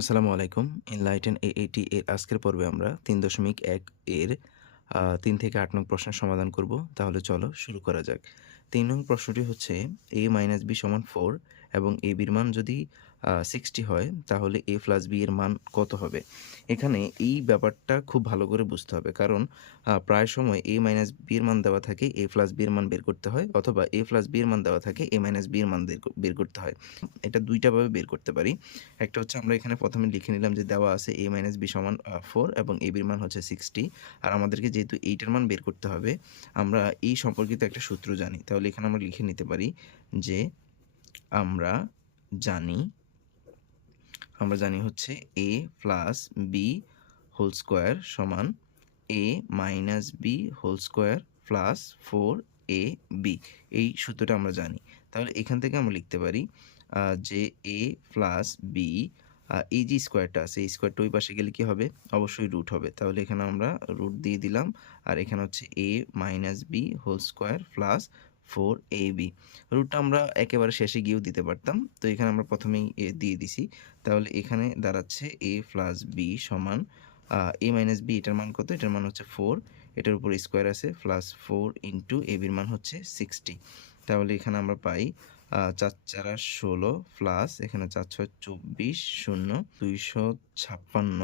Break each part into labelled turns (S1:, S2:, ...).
S1: আসসালামু আলাইকুম। ইনলাইটেন এটি এর আজকের পর্বে আমরা তিন দশমিক এক এর তিন থেকে আট নং প্রশ্নের সমাধান করব। তাহলে চলো শুরু করা যাক। তিন নং প্রশ্নটি হচ্ছে এ মাইনাস বি সমান ফোর এবং এ বির মান যদি সিক্সটি হয়, তাহলে এ প্লাস বি এর মান কত হবে? এখানে এই ব্যাপারটা খুব ভালো করে বুঝতে হবে। কারণ প্রায় সময় এ মাইনাস বি এর মান দেওয়া থাকে এ প্লাস বি এর মান বের করতে হয়, অথবা এ প্লাস বি এর মান দেওয়া থাকে এ মাইনাস বি এর মান বের করতে হয়। এটা দুইটাভাবে বের করতে পারি। একটা হচ্ছে আমরা এখানে প্রথমে লিখে নিলাম যে দেওয়া আছে এ মাইনাস বি সমান ফোর এবং এ বির মান হচ্ছে সিক্সটি আর আমাদেরকে যেহেতু এইটার মান বের করতে হবে, আমরা এই সম্পর্কিত একটা সূত্র জানি। তাহলে এখানে আমরা লিখে নিতে পারি যে আমরা জানি আমরা জানি হচ্ছে A plus B whole square সমান A minus B whole square plus four A B এই সূত্রটা আমরা জানি। তাহলে এখান থেকে আমরা লিখতে পারি যে এ প্লাস বি এই যে স্কোয়ারটা আছে, এই স্কোয়ারটা ওই পাশে গেলে কি হবে? অবশ্যই রুট হবে। তাহলে এখানে আমরা রুট দিয়ে দিলাম, আর এখানে হচ্ছে A minus B whole square plus four A B রুটটা আমরা একেবারে শেষে গিয়েও দিতে পারতাম। তো এখানে আমরা প্রথমেই এ দিয়ে দিছি। তাহলে এখানে দাঁড়াচ্ছে এ প্লাস বি সমান এ মাইনাস বি এটার মান কত? এটার মান হচ্ছে ফোর এটার উপর স্কোয়ার আছে প্লাস ফোর ইন্টু এ বির মান হচ্ছে সিক্সটি তাহলে এখানে আমরা পাই চার চারা ষোলো প্লাস এখানে চার ছয় চব্বিশ শূন্য দুইশো ছাপ্পান্ন।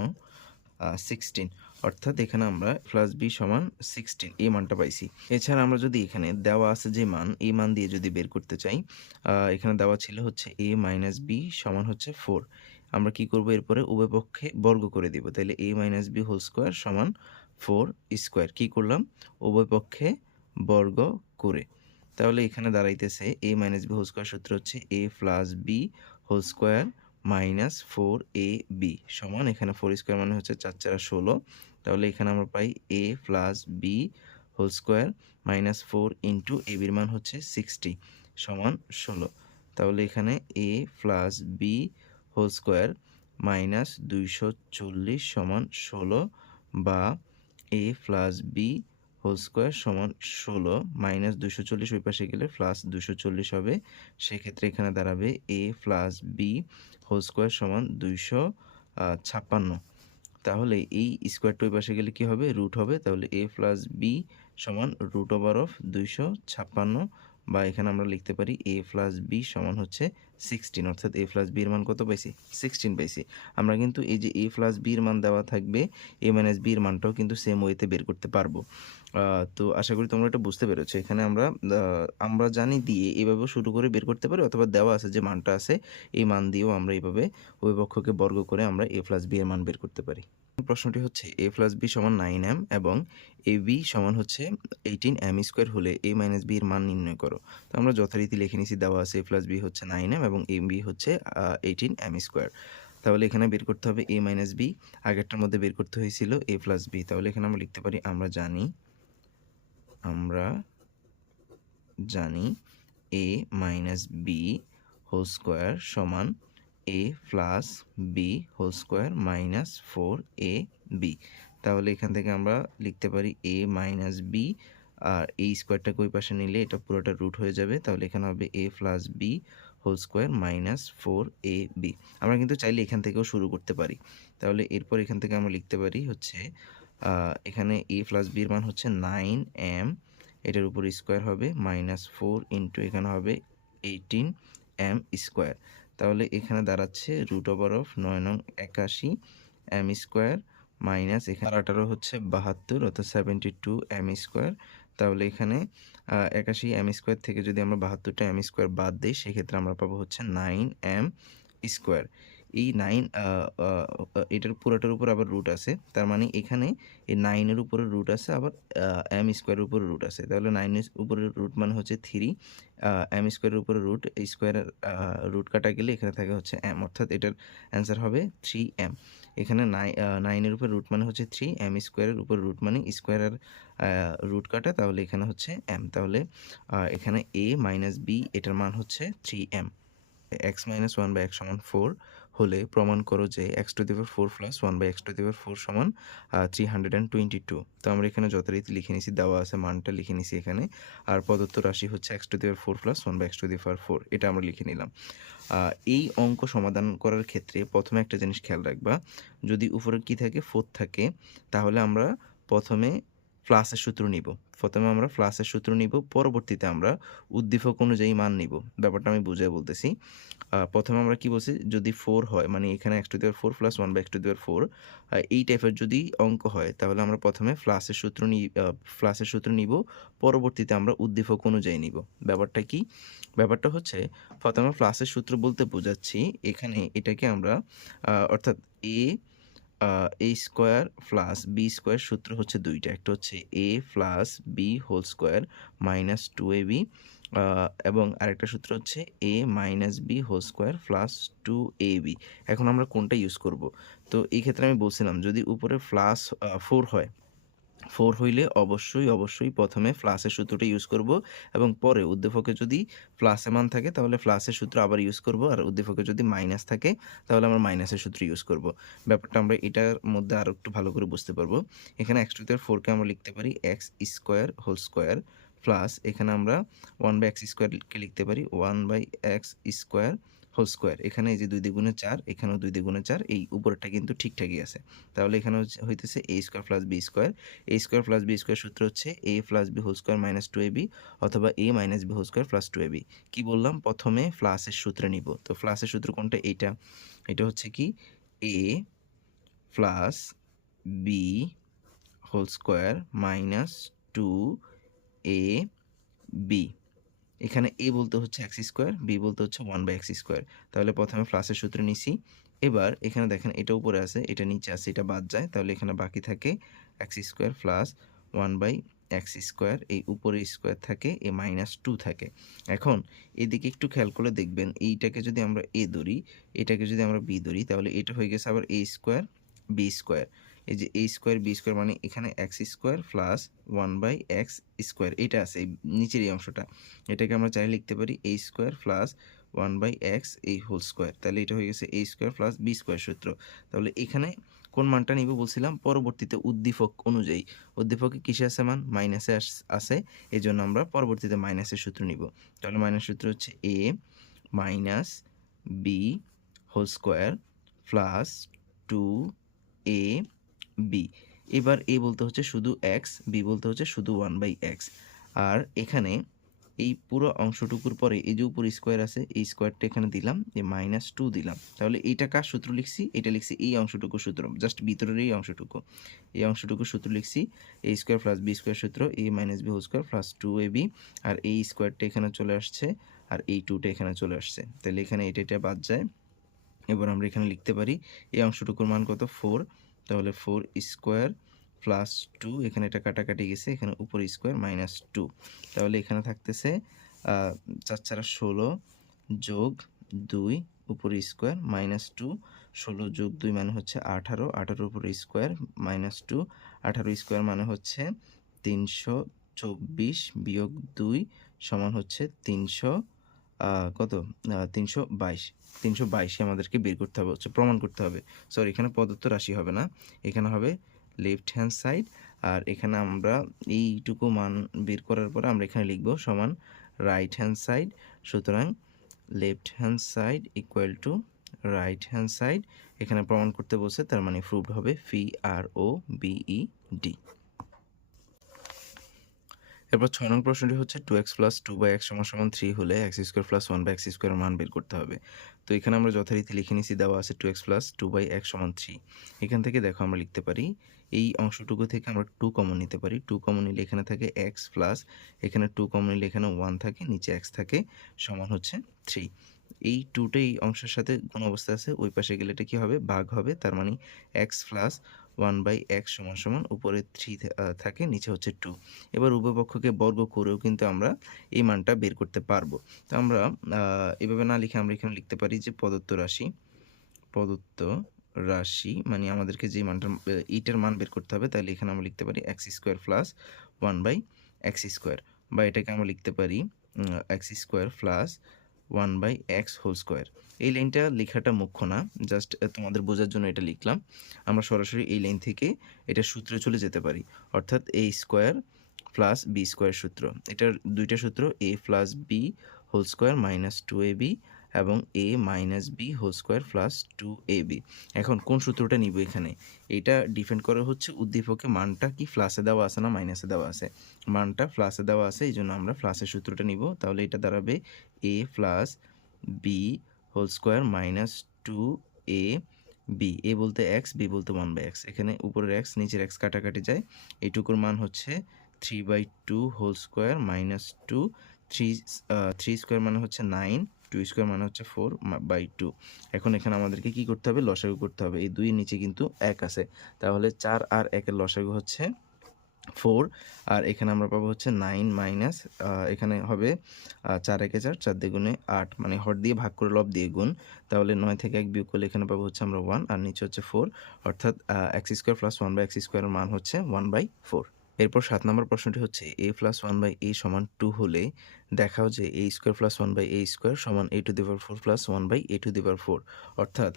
S1: সিক্সটিন অর্থাৎ এখানে আমরা প্লাস বি সমান সিক্সটিন এই মানটা পাইছি। এছাড়া আমরা যদি এখানে দেওয়া আছে যে মান, এই মান দিয়ে যদি বের করতে চাই এখানে দেওয়া ছিল হচ্ছে এ মাইনাস বি সমান হচ্ছে ফোর আমরা কি করব? এরপরে উভয়পক্ষে বর্গ করে দিব। তাহলে A minus B whole square সমান ফোর স্কোয়ার কী করলাম? উভয় পক্ষে বর্গ করে। তাহলে এখানে দাঁড়াইতেছে A minus B whole square সূত্র হচ্ছে A plus B whole square minus four A B সমান, এখানে ফোর স্কোয়ার মানে হচ্ছে চার চারা ষোলো। তাহলে এখানে আমরা পাই A plus B whole square minus four into A বির মান হচ্ছে সিক্সটি সমান ষোলো। তাহলে এখানে A plus B whole square minus দুইশো চল্লিশ সমান ষোলো বা A plus B whole square সমান ষোলো, মাইনাস দুশো চল্লিশ ওই পাশে গেলে প্লাস দুশো চল্লিশ হবে। সেক্ষেত্রে এখানে দাঁড়াবে A plus B whole square সমান দুইশো ছাপ্পান্ন। তাহলে এই স্কোয়ারটা ওই পাশে গেলে কি হবে? রুট হবে। তাহলে এ প্লাস বি সমান রুট ওভার অফ দুইশো ছাপ্পান্ন বা এখানে আমরা লিখতে পারি এ প্লাস বি সমান হচ্ছে সিক্সটিন অর্থাৎ এ প্লাস বির মান কত পাইছি? সিক্সটিন পাইছি। আমরা কিন্তু এই যে এ প্লাস বির মান দেওয়া থাকবে এ মাইনাস বির মানটাও কিন্তু সেম ওয়েতে বের করতে পারব। তো আশা করি তোমরা এটা বুঝতে পেরেছ। এখানে আমরা আমরা জানি দিয়ে এভাবেও শুরু করে বের করতে পারি, অথবা দেওয়া আছে যে মানটা আছে, এই মান দিয়েও আমরা এইভাবে ওই পক্ষকে বর্গ করে আমরা এ প্লাস বি এর মান বের করতে পারি। প্রশ্নটি হচ্ছে এ প্লাস বি সমান নাইন এম এবং এ বি সমান হচ্ছে এইটিন এম স্কোয়ার হলে এ মাইনাস বি এর মান নির্ণয় করো। তো আমরা যথারীতি লিখে নিয়েছি দেওয়া আছে এ প্লাস বি হচ্ছে নাইন এম এবং এম বি হচ্ছে এইটিন এম স্কোয়ার তাহলে এখানে বের করতে হবে এ মাইনাস বি আগেরটার মধ্যে বের করতে হয়েছিল এ প্লাস বি তাহলে এখানে আমরা লিখতে পারি, আমরা জানি আমরা জানি A minus B whole square সমান A plus B whole square minus four A B তাহলে এখান থেকে আমরা লিখতে পারি এ মাইনাস বি আর এই স্কোয়ারটাকে ওই পাশে নিলে এটা পুরোটা রুট হয়ে যাবে। তাহলে এখানে হবে A plus B whole square minus four A B আমরা কিন্তু চাইলে এখান থেকেও শুরু করতে পারি। তাহলে এরপর এখান থেকে আমরা লিখতে পারি হচ্ছে এখানে এ প্লাস বির মান হচ্ছে নাইন এম এটার উপর স্কোয়ার হবে মাইনাস ফোর ইন্টু এখানে হবে এইটিন এম স্কোয়ার তাহলে এখানে দাঁড়াচ্ছে রুট ওভার অফ নয় নং একাশি এম স্কোয়ার মাইনাস এখানে আঠারো হচ্ছে বাহাত্তর অর্থাৎ সেভেন্টি টু এম স্কোয়ার তাহলে এখানে একাশি এম স্কোয়ার থেকে যদি আমরা বাহাত্তরটা এম স্কোয়ার বাদ দিই, সেক্ষেত্রে আমরা পাবো হচ্ছে নাইন এম স্কোয়ার এই নাইন এটার পুরোটার উপর আবার রুট আছে। তার মানে এখানে এই নাইনের উপরে রুট আছে, আবার এম স্কোয়ারের উপরে রুট আছে। তাহলে নাইনের উপরে রুট মানে হচ্ছে থ্রি এম স্কোয়ারের উপরে রুট স্কোয়ারের রুট কাটা গেলে এখানে থাকে হচ্ছে এম অর্থাৎ এটার অ্যান্সার হবে থ্রি এম এখানে নাই নাইনের উপর রুট মানে হচ্ছে থ্রি এম স্কোয়ারের উপর রুট মানে স্কোয়ারের রুট কাটা, তাহলে এখানে হচ্ছে এম তাহলে এখানে এ মাইনাস বি এটার মান হচ্ছে three M X minus one by X সমান ফোর হলে প্রমাণ করো যে X to the power four plus one by X to the power four সমান three hundred and twenty two তো আমরা এখানে যথারীতি লিখে নিছি দেওয়া আছে মানটা লিখে নিছি এখানে। আর প্রদত্ত রাশি হচ্ছে X to the power four plus one by X to the power four এটা আমরা লিখে নিলাম। এই অঙ্ক সমাধান করার ক্ষেত্রে প্রথমে একটা জিনিস খেয়াল রাখবা, যদি উপরে কি থাকে ফোর থাকে, তাহলে আমরা প্রথমে ফ্লাসের সূত্র নিব। প্রথমে আমরা ফ্লাসের সূত্র নিব, পরবর্তীতে আমরা উদ্দীপক অনুযায়ী মান নিব। ব্যাপারটা আমি বুঝে বলতেছি। প্রথমে আমরা কি বলছি? যদি ফোর হয় মানে এখানে এক্স টু দেওয়ার four plus one by X to দেওয়ার ফোর এই টাইপের যদি অঙ্ক হয়, তাহলে আমরা প্রথমে ফ্লাসের সূত্র নি ফ্লাসের সূত্র নিব, পরবর্তীতে আমরা উদ্দীপক অনুযায়ী নিব। ব্যাপারটা কি? ব্যাপারটা হচ্ছে, প্রথমে ফ্লাসের সূত্র বলতে বোঝাচ্ছি, এখানে এটাকে আমরা অর্থাৎ A A square plus B square সূত্র হচ্ছে দুইটা। একটা হচ্ছে A plus B whole square minus two A B এবং আরেকটা সূত্র হচ্ছে A minus B whole square plus two A B এখন আমরা কোনটা ইউজ করব? তো এই ক্ষেত্রে আমি বলছিলাম, যদি উপরে প্লাস ফোর হয় ফোর হইলে অবশ্যই অবশ্যই প্রথমে ফ্লাসের সূত্রটা ইউজ করব এবং পরে উদ্দীপকে যদি প্লাসে মান থাকে তাহলে ফ্লাসের সূত্র আবার ইউজ করব আর উদ্দীপকে যদি মাইনাস থাকে তাহলে আমরা মাইনাসের সূত্র ইউজ করব। ব্যাপারটা আমরা এটার মধ্যে আরও একটু ভালো করে বুঝতে পারব। এখানে এক্স টু ফোরকে আমরা লিখতে পারি X square whole square plus এখানে আমরা ওয়ান বাই এক্স স্কোয়ারকে লিখতে পারি one by X square whole square এখানে এই যে দুই দ্বিগুণে চার, এখানেও দুই দ্বিগুণে চার, এই উপরেরটা কিন্তু ঠিকঠাকই আছে। তাহলে এখানে হইতেছে A square plus B square A square plus B square সূত্র হচ্ছে A plus B whole square minus two A B অথবা A minus B whole square plus two A B কী বললাম? প্রথমে ফ্লাসের সূত্রে নিব। তো ফ্লাসের সূত্র কোনটা? এইটা। এটা হচ্ছে কি? A plus B whole square minus two A B এখানে এ বলতে হচ্ছে এক্স স্কোয়ার বি বলতে হচ্ছে ওয়ান বাই এক্স স্কোয়ার তাহলে প্রথমে ফ্লাসের সূত্র নিছি। এবার এখানে দেখেন এটা উপরে আছে, এটা নিচে আছে, এটা বাদ যায়। তাহলে এখানে বাকি থাকে X square plus one by X square এই উপরে স্কোয়ার থাকে, এ মাইনাস টু থাকে। এখন এদিকে একটু খেয়াল করে দেখবেন, এইটাকে যদি আমরা এ ধরি, এটাকে যদি আমরা বি ধরি, তাহলে এটা হয়ে গেছে আবার এ স্কোয়ার বি স্কোয়ার এই যে এ স্কোয়ার বি স্কোয়ার মানে এখানে X square plus one by X square এটা আছে এই নিচের এই অংশটা। এটাকে আমরা চাই লিখতে পারি A square plus one by X এই হোল স্কোয়ার তাহলে এটা হয়ে গেছে A square plus B square সূত্র। তাহলে এখানে কোন মানটা নিব বলছিলাম? পরবর্তীতে উদ্দীপক অনুযায়ী। উদ্দীপকে কিসে আছে মান? মাইনাসে আছে। এই জন্য আমরা পরবর্তীতে মাইনাসের সূত্র নিব। তাহলে মাইনাস সূত্র হচ্ছে A minus B whole square plus two A B এবার এ বলতে হচ্ছে শুধু এক্স বি বলতে হচ্ছে শুধু ওয়ান বাই এক্স আর এখানে এই পুরো অংশটুকুর পরে এই যে উপর স্কোয়ার আছে, এই স্কোয়ারটা এখানে দিলাম, যে মাইনাস টু দিলাম। তাহলে এইটা কার সূত্র লিখছি? এটা লিখছি এই অংশটুকু সূত্র জাস্ট ভিতরের এই অংশটুকু। এই অংশটুকু সূত্র লিখছি A square plus B square সূত্র A minus B whole square plus two A B আর এই স্কোয়ারটা এখানে চলে আসছে, আর এই টুটা এখানে চলে আসছে। তাহলে এখানে এটা এটা বাদ যায়। এবার আমরা এখানে লিখতে পারি, এই অংশটুকুর মান কত? ফোর তাহলে ফোর স্কোয়ার প্লাস টু এখানে এটা কাটাকাটি গেছে, এখানে উপর স্কোয়ার মাইনাস টু তাহলে এখানে থাকতেছে চার চারা ষোলো যোগ দুই, উপর স্কোয়ার মাইনাস টু ষোলো যোগ দুই মানে হচ্ছে আঠারো আঠারো উপর স্কোয়ার মাইনাস টু আঠারো স্কোয়ার মানে হচ্ছে তিনশো চব্বিশ বিয়োগ দুই সমান হচ্ছে তিনশো কত? তিনশো বাইশ। তিনশো বাইশে আমাদেরকে বের করতে হবে, হচ্ছে প্রমাণ করতে হবে। সরি এখানে প্রদত্ত রাশি হবে না। এখানে হবে লেফট হ্যান্ড সাইড আর এখানে আমরা এইটুকু মান বের করার পরে আমরা এখানে লিখব সমান রাইট হ্যান্ড সাইড সুতরাং left hand side equal to right hand side এখানে প্রমাণ করতে বলছে, তার মানে প্রুভড হবে ফি আর ও বিই ডি এরপর ছয় নং প্রশ্নটি হচ্ছে two X plus two by X সমান সমান থ্রি হলে X square plus one by X square মান বের করতে হবে। তো এখানে আমরা যথারীতি লিখে নিছি, দেওয়া আছে two X plus two by X সমান থ্রি এখান থেকে দেখো আমরা লিখতে পারি, এই অংশটুকু থেকে আমরা টু কমন নিতে পারি। টু কমন নিলে এখানে থাকে এক্স প্লাস এখানে টু কমন নিলে এখানে ওয়ান থাকে, নিচে এক্স থাকে, সমান হচ্ছে থ্রি এই টুটা এই অংশের সাথে কোন অবস্থা আছে, ওই পাশে গেলে এটা কী হবে? ভাগ হবে, তার মানে X plus one by X সমান সমান উপরে থ্রি থাকে, নিচে হচ্ছে টু এবার উভয়পক্ষকে বর্গ করেও কিন্তু আমরা এই মানটা বের করতে পারব। তো আমরা এভাবে না লিখে আমরা এখানে লিখতে পারি যে প্রদত্ত রাশি প্রদত্ত রাশি মানে আমাদেরকে যে মানটা এইটার মান বের করতে হবে, তাহলে এখানে আমরা লিখতে পারি X square plus one by X square বা এটাকে আমরা লিখতে পারি X square plus one by X whole square এই লাইনটা লেখাটা মুখ্য না জাস্ট তোমাদের বোঝার জন্য এটা লিখলাম। আমরা সরাসরি এই লাইন থেকে এটা সূত্রে চলে যেতে পারি। অর্থাৎ A square plus B square সূত্র। এটার দুইটা সূত্র A plus B whole square minus two A B এবং A minus B whole square plus two A B এখন কোন সূত্রটা নিব এখানে? এটা ডিপেন্ড করে হচ্ছে উদ্দীপকে মানটা কি ফ্লাসে দেওয়া আছে না মাইনাসে দেওয়া আছে। মানটা ফ্লাসে দেওয়া আছে, এই জন্য আমরা ফ্লাসের সূত্রটা নিব। তাহলে এটা দাঁড়াবে A plus B whole square minus two A B A বলতে এক্স বি বলতে ওয়ান বাই এক্স এখানে উপরের এক্স নিচের এক্স কাটাকাটি যায়। এইটুকুর মান হচ্ছে three by two whole square minus two three three square মানে হচ্ছে নাইন টু স্কোয়ার মানে হচ্ছে ফোর বাই টু এখন এখানে আমাদেরকে কি করতে হবে? লসাগু করতে হবে। এই দুই নিচে কিন্তু এক আছে। তাহলে চার আর একের লসাগু হচ্ছে ফোর। আর এখানে আমরা পাবো হচ্ছে নাইন মাইনাস এখানে হবে চার একে চার চার দ্বিগুণে আট। মানে হর দিয়ে ভাগ করে লব দিয়ে গুণ। তাহলে নয় থেকে এক বিয়োগ করলে এখানে পাবো হচ্ছে আমরা ওয়ান আর নিচে হচ্ছে ফোর অর্থাৎ X square plus one by X স্কোয়ারের মান হচ্ছে ওয়ান বাই ফোর এরপর সাত নম্বর প্রশ্নটি হচ্ছে A plus one by A সমান টু হলে দেখাও যে A square plus one by A square সমান A to the four plus one by A to four অর্থাৎ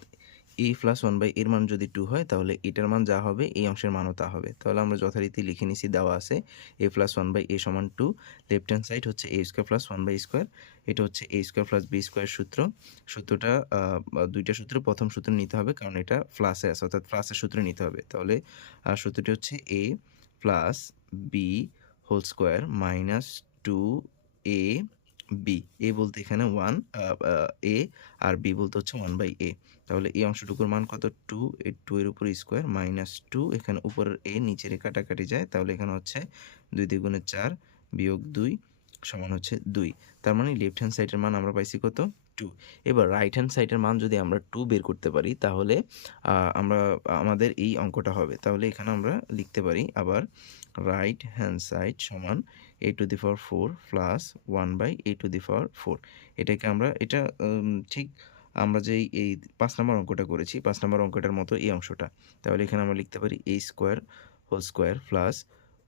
S1: এ প্লাস ওয়ান বাই এর মান যদি টু হয়, তাহলে এটার মান যা হবে এই অংশের মানও তা হবে। তাহলে আমরা যথারীতি লিখে নিছি, দেওয়া আছে A plus one by A সমান টু লেফট হ্যান্ড সাইড হচ্ছে A square plus one by square এটা হচ্ছে A square plus B square সূত্র। সূত্রটা দুইটা সূত্র প্রথম সূত্র নিতে হবে, কারণ এটা ফ্লাসে আছে, অর্থাৎ ফ্লাসের সূত্র নিতে হবে। তাহলে সূত্রটি হচ্ছে A plus B whole square minus two A B A বলতে এখানে ওয়ান এ আর বি বলতে হচ্ছে ওয়ান বাই এ তাহলে এই অংশটুকুর মান কত? টু এ টু এর উপর স্কোয়ার মাইনাস টু এখানে উপরের এ নিচের এ কাটাকাটি যায়, তাহলে এখানে হচ্ছে দুই দ্বিগুণে চার বিয়োগ দুই সমান হচ্ছে দুই। তার মানে লেফট হ্যান্ড সাইডের মান আমরা পাইছি কত? টু এবার রাইট হ্যান্ড সাইডের মান যদি আমরা টু বের করতে পারি, তাহলে আমরা, আমাদের এই অঙ্কটা হবে। তাহলে এখানে আমরা লিখতে পারি আবার রাইট হ্যান্ড সাইড সমান A to the power four plus one by A to the power four এটাকে আমরা, এটা ঠিক আমরা যে এই পাঁচ নম্বর অঙ্কটা করেছি, পাঁচ নম্বর অঙ্কটার মতো এই অংশটা। তাহলে এখানে আমরা লিখতে পারি A square whole square plus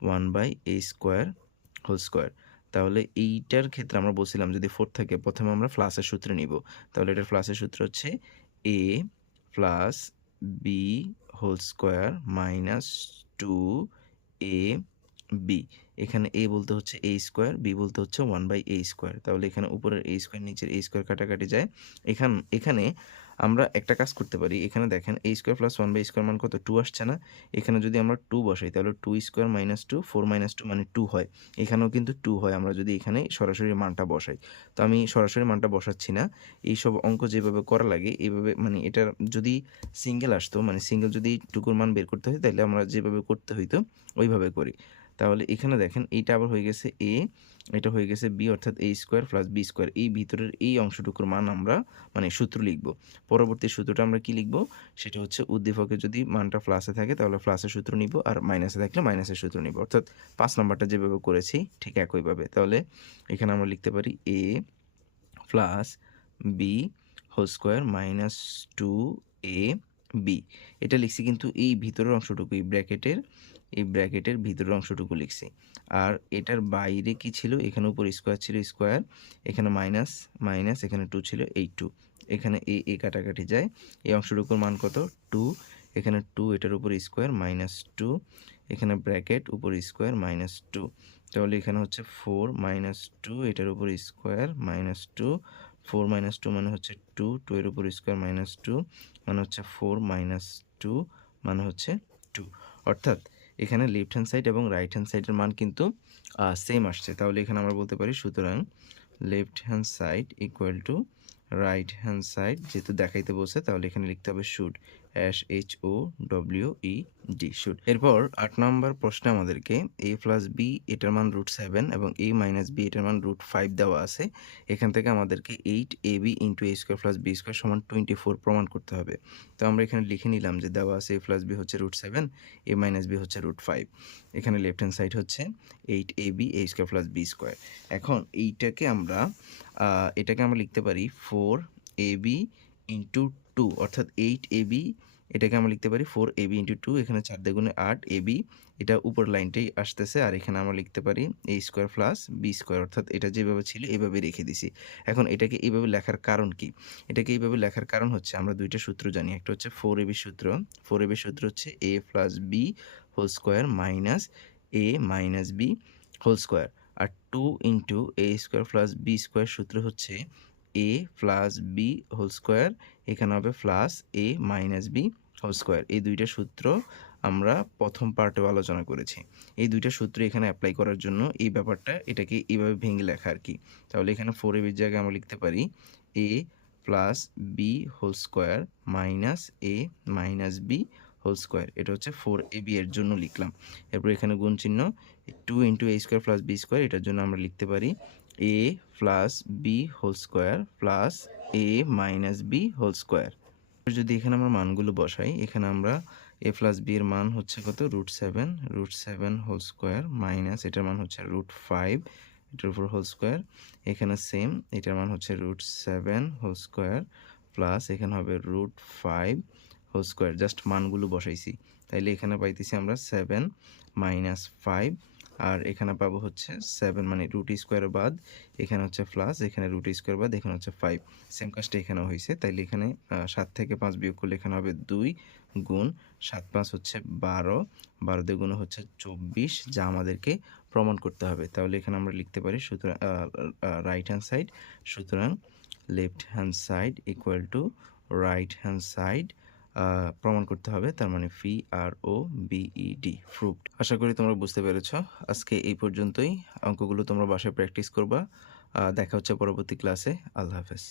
S1: one by A square whole square তাহলে এইটার ক্ষেত্রে আমরা বলছিলাম যদি ফোর থাকে, প্রথমে আমরা ফ্লাসের সূত্রে নিব। তাহলে এটার ফ্লাসের সূত্র হচ্ছে A plus B whole square minus two A B এখানে এ বলতে হচ্ছে এ স্কোয়ার বি বলতে হচ্ছে ওয়ান বাই এ স্কোয়ার তাহলে এখানে উপরের এ স্কোয়ার নিচের এ স্কোয়ার কাটাকাটি যায়। এখান, এখানে আমরা একটা কাজ করতে পারি। এখানে দেখেন এই square plus one by square মান কত? টু আসছে না? এখানে যদি আমরা টু বসাই, তাহলে two square minus two four minus two মানে টু হয়। এখানেও কিন্তু টু হয়, আমরা যদি এখানে সরাসরি মানটা বসাই। তো আমি সরাসরি মানটা বসাচ্ছি না। এইসব অঙ্ক যেভাবে করা লাগে, এইভাবে মানে এটার যদি সিঙ্গেল আসতো মানে সিঙ্গেল যদি টুকুর মান বের করতে হয়, তাহলে আমরা যেভাবে করতে হইতো, ওইভাবে করি। তাহলে এখানে দেখেন এইটা আবার হয়ে গেছে এ এটা হয়ে গেছে বি অর্থাৎ A square plus B square এই ভিতরের এই অংশটুকুর মান আমরা মানে সূত্র লিখব। পরবর্তী সূত্রটা আমরা কি লিখব? সেটা হচ্ছে উদ্দীপকে যদি মানটা প্লাসে থাকে, তাহলে প্লাসের সূত্র নিব, আর মাইনাসে থাকলে মাইনাসের সূত্র নিব। অর্থাৎ পাঁচ নাম্বারটা যেভাবে করেছি, ঠিক একইভাবে। তাহলে এখানে আমরা লিখতে পারি A plus B whole square minus two A B এটা লিখছি কিন্তু এই ভিতরের অংশটুকু, এই ব্র্যাকেটের এই ব্র্যাকেটের ভিতরের অংশটুকু লিখছি। আর এটার বাইরে কি ছিল? এখানে উপর স্কোয়ার ছিল স্কোয়ার এখানে মাইনাস মাইনাস এখানে টু ছিল এই টু এখানে এ এ কাটাকাটি যায়। এই অংশটুকুর মান কত? টু এখানে টু এটার উপর স্কোয়ার মাইনাস টু এখানে ব্র্যাকেট উপর স্কোয়ার মাইনাস টু তাহলে এখানে হচ্ছে ফোর মাইনাস টু এটার উপর square minus two four minus two মানে হচ্ছে টু টু এর উপর স্কোয়ার মাইনাস টু মানে হচ্ছে ফোর মাইনাস টু মানে হচ্ছে টু অর্থাৎ এখানে লেফট হ্যান্ড সাইড এবং রাইট হ্যান্ড সাইডের মান কিন্তু সেম আসছে। তাহলে এখানে আমরা বলতে পারি সুতরাং left hand side equal to right hand side যেহেতু দেখাইতে বলছে, তাহলে এখানে লিখতে হবে should S H O W E D should এরপর আট নম্বর প্রশ্নে আমাদেরকে এ প্লাস বি এটার মান রুট সেভেন এবং এ মাইনাস বি এটার মান রুট ফাইভ দেওয়া আছে। এখান থেকে আমাদেরকে eight A B into A square plus B square সমান টোয়েন্টি ফোর প্রমাণ করতে হবে। তো আমরা এখানে লিখে নিলাম যে দেওয়া আছে এ প্লাস বি হচ্ছে root seven A minus B হচ্ছে রুট ফাইভ এখানে লেফট হ্যান্ড সাইড হচ্ছে eight A B A square plus B square এখন এইটাকে আমরা এটাকে আমরা লিখতে পারি four A B into two অর্থাৎ এইট এ বি এটাকে আমরা লিখতে পারি four A B into two এখানে চার দেগুণে আট এ বি এটা উপর লাইনটাই আসতেছে, আর এখানে আমরা লিখতে পারি A square plus B square অর্থাৎ এটা যেভাবে ছিল এভাবে রেখে দিছি। এখন এটাকে এইভাবে লেখার কারণ কি? এটাকে এইভাবে লেখার কারণ হচ্ছে, আমরা দুইটা সূত্র জানি, একটা হচ্ছে ফোর এ বি সূত্র ফোর এ বি সূত্র হচ্ছে A plus B whole square minus A minus B whole square R two into A square plus B square সূত্র হচ্ছে A plus B whole square এখানে হবে plus A minus B whole square এই দুইটা সূত্র আমরা প্রথম পার্টেও আলোচনা করেছি। এই দুইটা সূত্র এখানে অ্যাপ্লাই করার জন্য এই ব্যাপারটা এটাকে এইভাবে ভেঙে লেখা আর কি। তাহলে এখানে ফোর এ বির জায়গায় আমরা লিখতে পারি A plus B whole square minus A minus B whole square এটা হচ্ছে ফোর এ বি এর জন্য লিখলাম। এরপর এখানে গুণ চিহ্ন two into A square plus B square এটার জন্য আমরা লিখতে পারি A plus B whole square plus A minus B whole square যদি এখানে আমরা মানগুলো বসাই, এখানে আমরা এ প্লাস বি এর মান হচ্ছে কত? Root seven root seven whole square minus এটার মান হচ্ছে রুট ফাইভ এটার উপর হোল স্কোয়ার এখানে সেম এটার মান হচ্ছে root seven whole square plus এখানে হবে root five whole square just মানগুলো বসাইছি। তাইলে এখানে পাইতেছি আমরা সেভেন মাইনাস ফাইভ আর এখানে পাবো হচ্ছে সেভেন মানে রুট স্কোয়ার বাদ। এখানে হচ্ছে প্লাস এখানে রুট স্কোয়ার বাদ, এখানে হচ্ছে ফাইভ সেম কাজটা এখানেও হয়েছে। তাইলে এখানে সাত থেকে পাঁচ বিয়োগ করলে এখানে হবে দুই গুণ সাত পাঁচ হচ্ছে বারো। বারো দুগুণ হচ্ছে চব্বিশ, যা আমাদেরকে প্রমাণ করতে হবে। তাহলে এখানে আমরা লিখতে পারি সুতরাং রাইট হ্যান্ড সাইড সুতরাং left hand side equal to right hand side প্রমাণ করতে হবে, তার মানে ফি, আর ও বিইডি ফ্রুট আশা করি তোমরা বুঝতে পেরেছ। আজকে এই পর্যন্তই। অঙ্কগুলো তোমরা বাসায় প্র্যাকটিস করবা। দেখা হচ্ছে পরবর্তী ক্লাসে আল্লাহ হাফেজ।